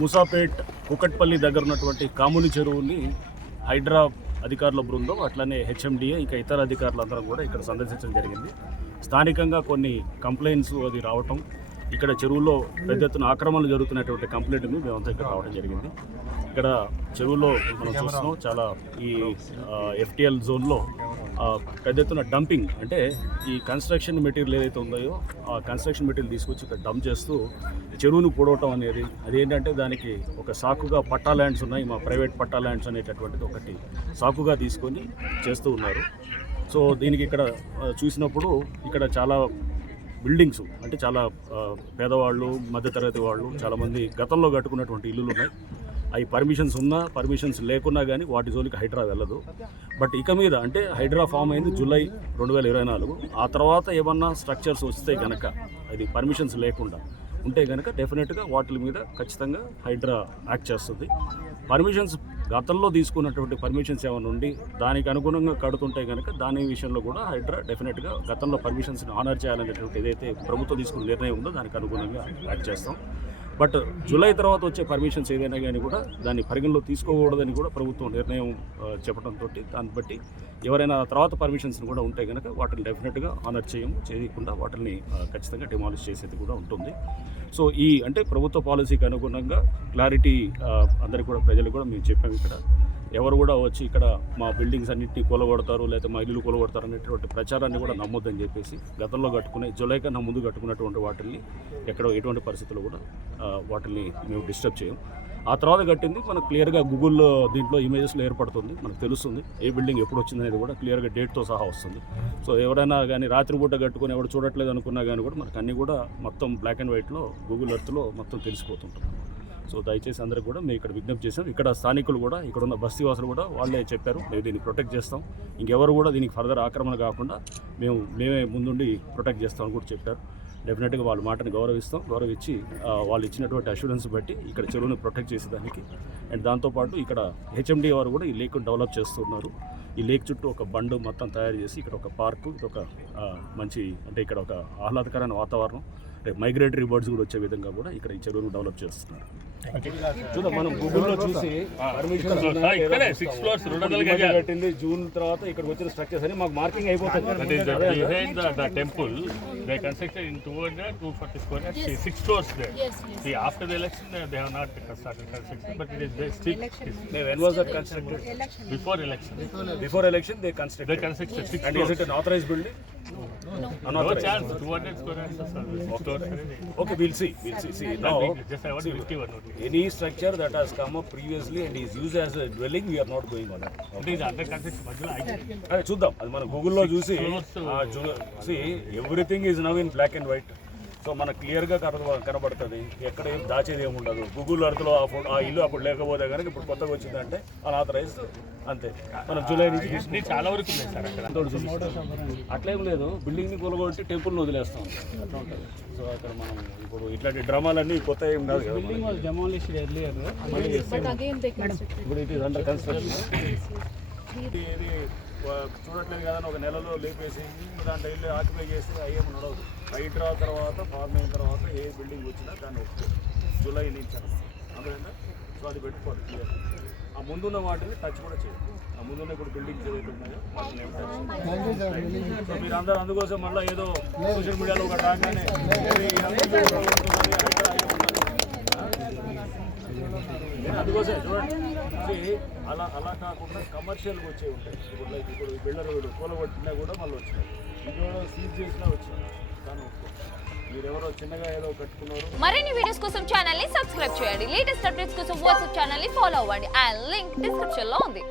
మూసాపేట్ కుకట్పల్లి దగ్గర ఉన్నటువంటి కాముని చెరువుని హైడ్రా అధికారుల బృందం అట్లనే హెచ్ఎండిఏ ఇంకా ఇతర అధికారులందరం కూడా ఇక్కడ సందర్శించడం జరిగింది. స్థానికంగా కొన్ని కంప్లైంట్స్ అది రావటం, ఇక్కడ చెరువులో పెద్ద ఎత్తున ఆక్రమణలు జరుగుతున్నటువంటి కంప్లైంట్ మేమంతా ఇక్కడ రావడం జరిగింది. ఇక్కడ చెరువులో మనం చూస్తున్నాం చాలా ఈ ఎఫ్టిఎల్ జోన్లో పెద్ద ఎత్తున డంపింగ్, అంటే ఈ కన్స్ట్రక్షన్ మెటీరియల్ ఏదైతే ఉందో ఆ కన్స్ట్రక్షన్ మెటీరియల్ తీసుకొచ్చి ఇక్కడ డంప్ చేస్తూ చెరువును పూడవటం అనేది, అదేంటంటే దానికి ఒక సాకుగా పట్టా ల్యాండ్స్ ఉన్నాయి, మా ప్రైవేట్ పట్టా ల్యాండ్స్ అనేటటువంటిది ఒకటి సాకుగా తీసుకొని చేస్తూ ఉన్నారు. సో దీనికి ఇక్కడ చూసినప్పుడు ఇక్కడ చాలా బిల్డింగ్స్, అంటే చాలా పేదవాళ్ళు, మధ్యతరగతి వాళ్ళు చాలామంది గతంలో కట్టుకున్నటువంటి ఇల్లులు ఉన్నాయి. అవి పర్మిషన్స్ ఉన్నా పర్మిషన్స్ లేకున్నా కానీ వాటి జోలికి హైడ్రా వెళ్ళదు. బట్ ఇక మీద అంటే హైడ్రా ఫామ్ అయింది జూలై 2024. ఆ తర్వాత ఏమన్నా స్ట్రక్చర్స్ వస్తే కనుక, అది పర్మిషన్స్ లేకుండా ఉంటే కనుక డెఫినెట్గా వాటి మీద ఖచ్చితంగా హైడ్రా యాక్ట్ చేస్తుంది. పర్మిషన్స్ గతంలో తీసుకున్నటువంటి పర్మిషన్స్ ఏమైనా ఉండి దానికి అనుగుణంగా కడుతుంటే కనుక దాని విషయంలో కూడా హైడ్రా డెఫినెట్గా గతంలో పర్మిషన్స్ని ఆనర్ చేయాలనేటువంటి ఏదైతే ప్రభుత్వం తీసుకున్న నిర్ణయం ఉందో దానికి అనుగుణంగా యాక్ట్ చేస్తాం. బట్ జూలై తర్వాత వచ్చే పర్మిషన్స్ ఏదైనా కానీ కూడా దాన్ని పరిగణలో తీసుకోకూడదని కూడా ప్రభుత్వం నిర్ణయం చెప్పడంతో దాన్ని బట్టి ఎవరైనా తర్వాత పర్మిషన్స్ కూడా ఉంటే కనుక వాటిని డెఫినెట్గా ఆనర్ చేయకుండా వాటిని ఖచ్చితంగా డిమాలిష్ చేసేది కూడా ఉంటుంది. సో ఈ అంటే ప్రభుత్వ పాలసీకి అనుగుణంగా క్లారిటీ అందరికీ కూడా ప్రజలకు కూడా మేము చెప్పాము. ఇక్కడ ఎవరు కూడా వచ్చి ఇక్కడ మా బిల్డింగ్స్ అన్నింటినీ కూలగొడతారు లేదా మా ఇల్లు కూలగొడతారు అనేటువంటి ప్రచారాన్ని కూడా నమ్మొద్దని చెప్పేసి గతంలో కట్టుకునే జూలై కన్నా ముందు కట్టుకున్నటువంటి వాటిని ఎటువంటి పరిస్థితుల్లో కూడా వాటిని మేము డిస్టర్బ్ చేయం. ఆ తర్వాత కట్టింది మనకు క్లియర్గా గూగుల్లో దీంట్లో ఇమేజెస్లో ఏర్పడుతుంది, మనకు తెలుస్తుంది ఏ బిల్డింగ్ ఎప్పుడు వచ్చింది అనేది కూడా క్లియర్గా డేట్తో సహా వస్తుంది. సో ఎవరైనా కానీ రాత్రిపూట కట్టుకొని ఎవరు చూడట్లేదు అనుకున్నా కానీ కూడా మనకు అన్నీ కూడా మొత్తం బ్లాక్ అండ్ వైట్లో గూగుల్ ఎర్త్లో మొత్తం తెలిసిపోతుంటుంది. సో దయచేసి అందరికి కూడా మేము ఇక్కడ విజ్ఞప్తి చేసాం. ఇక్కడ స్థానికులు కూడా, ఇక్కడ ఉన్న బస్తీవాసులు కూడా వాళ్ళే చెప్పారు మేము దీన్ని ప్రొటెక్ట్ చేస్తాం, ఇంకెవరు కూడా దీనికి ఫర్దర్ ఆక్రమణ కాకుండా మేమే ముందుండి ప్రొటెక్ట్ చేస్తామని కూడా చెప్పారు. డెఫినెట్గా వాళ్ళ మాటను గౌరవించి వాళ్ళు ఇచ్చినటువంటి అష్యూరెన్స్ బట్టి ఇక్కడ చెరువును ప్రొటెక్ట్ చేసేదానికి అండ్ దాంతోపాటు ఇక్కడ హెచ్ఎండి వారు కూడా ఈ లేక్ను డెవలప్ చేస్తున్నారు. ఈ లేక్ చుట్టూ ఒక బండ్ మొత్తం తయారు చేసి ఇక్కడ ఒక పార్కు, ఇది ఒక మంచి అంటే ఇక్కడ ఒక ఆహ్లాదకరమైన వాతావరణం, మైగ్రేటరీ బర్డ్స్ కూడా వచ్చే విధంగా కూడా ఇక్కడ ఈ చెరువును డెవలప్ చేస్తున్నారు. చూద్దాం, మనం గూగుల్లో చూసి కట్టింది జూన్ తర్వాత ఇక్కడ వచ్చిన స్ట్రక్చర్స్ అని మాకు మార్కింగ్ అయిపోతుంది. Temple they constructed in 240 square meters, 6 floors there. Yes. See, after the election, they have not started construction, but it is still. When was that constructed? Before election. Before election, they constructed. They constructed 6 And floors. is it an authorized building? No chance. 200 square meters. Okay, we'll see. See, now Just I want to 51 only. any structure that has come up previously and is used as a dwelling, we are not going on that. It is under construction. Madhula, అదే చూద్దాం, అది మనం గూగుల్లో చూసి everything is now in black and white. So మనకు క్లియర్గా కనబడుతుంది, ఎక్కడ ఏం దాచేది ఏమి ఉండదు. గూగుల్ అర్త్లో ఆ ఇల్లు అప్పుడు లేకపోతే కనుక ఇప్పుడు కొత్తగా వచ్చిందంటే అన్ఆథరైజ్ అంతే. మనం జూలై నుంచి చాలా వరకు ఉన్నాయి సార్ అక్కడ. అట్లేం లేదు, బిల్డింగ్ని కూలగొట్టి టెంపుల్ని వదిలేస్తాం అట్లా ఉంటుంది. సో అక్కడ మనం ఇప్పుడు ఇట్లాంటి డ్రామాలన్నీ కొత్త ఏం కాదు కదా. ఇప్పుడు ఇట్ ఈస్ అండర్ కన్స్ట్రక్షన్. ఇది చూడట్లేదు కదా, ఒక నెలలో లేపేసి దాంట్లో ఇల్లు ఆక్యుపై చేస్తే అయ్యేమో నడవదు. హైడ్రా తర్వాత ఫార్మ్ అయిన తర్వాత ఏ బిల్డింగ్ వచ్చినా దాన్ని జూలై నుంచి అందుకని సో అది పెట్టుకోవాలి క్లియర్. ఆ ముందున్న వాటిని టచ్ కూడా చేయదు. ఆ ముందున్న ఇప్పుడు బిల్డింగ్స్ ఏదైతే ఉన్నాయో వాటిని ఏమి టచ్. సో మీరు అందరూ అందుకోసం మళ్ళీ ఏదో సోషల్ మీడియాలో ఒక రాగానే అందుకోసం చూడండి, అలా కాకుండా కమర్షియల్గా వచ్చేవి ఉంటాయి. ఇప్పుడు బిల్డర్ కూలగొట్టినా కూడా మళ్ళీ వచ్చినాయి, ఇంకెవరో సీజ్ చేసినా వచ్చినాయి. కానీ మీరెవరో చిన్నగా ఏదో కట్టుకున్నారు. మరిన్ని వీడియోస్ కోసం ఛానల్ ని సబ్స్క్రైబ్ చేయండి. లేటెస్ట్ అప్డేట్స్ కోసం వాట్సాప్ ఛానల్ ని ఫాలో అవ్వండి. ఆ లింక్ డిస్క్రిప్షన్ లో ఉంది.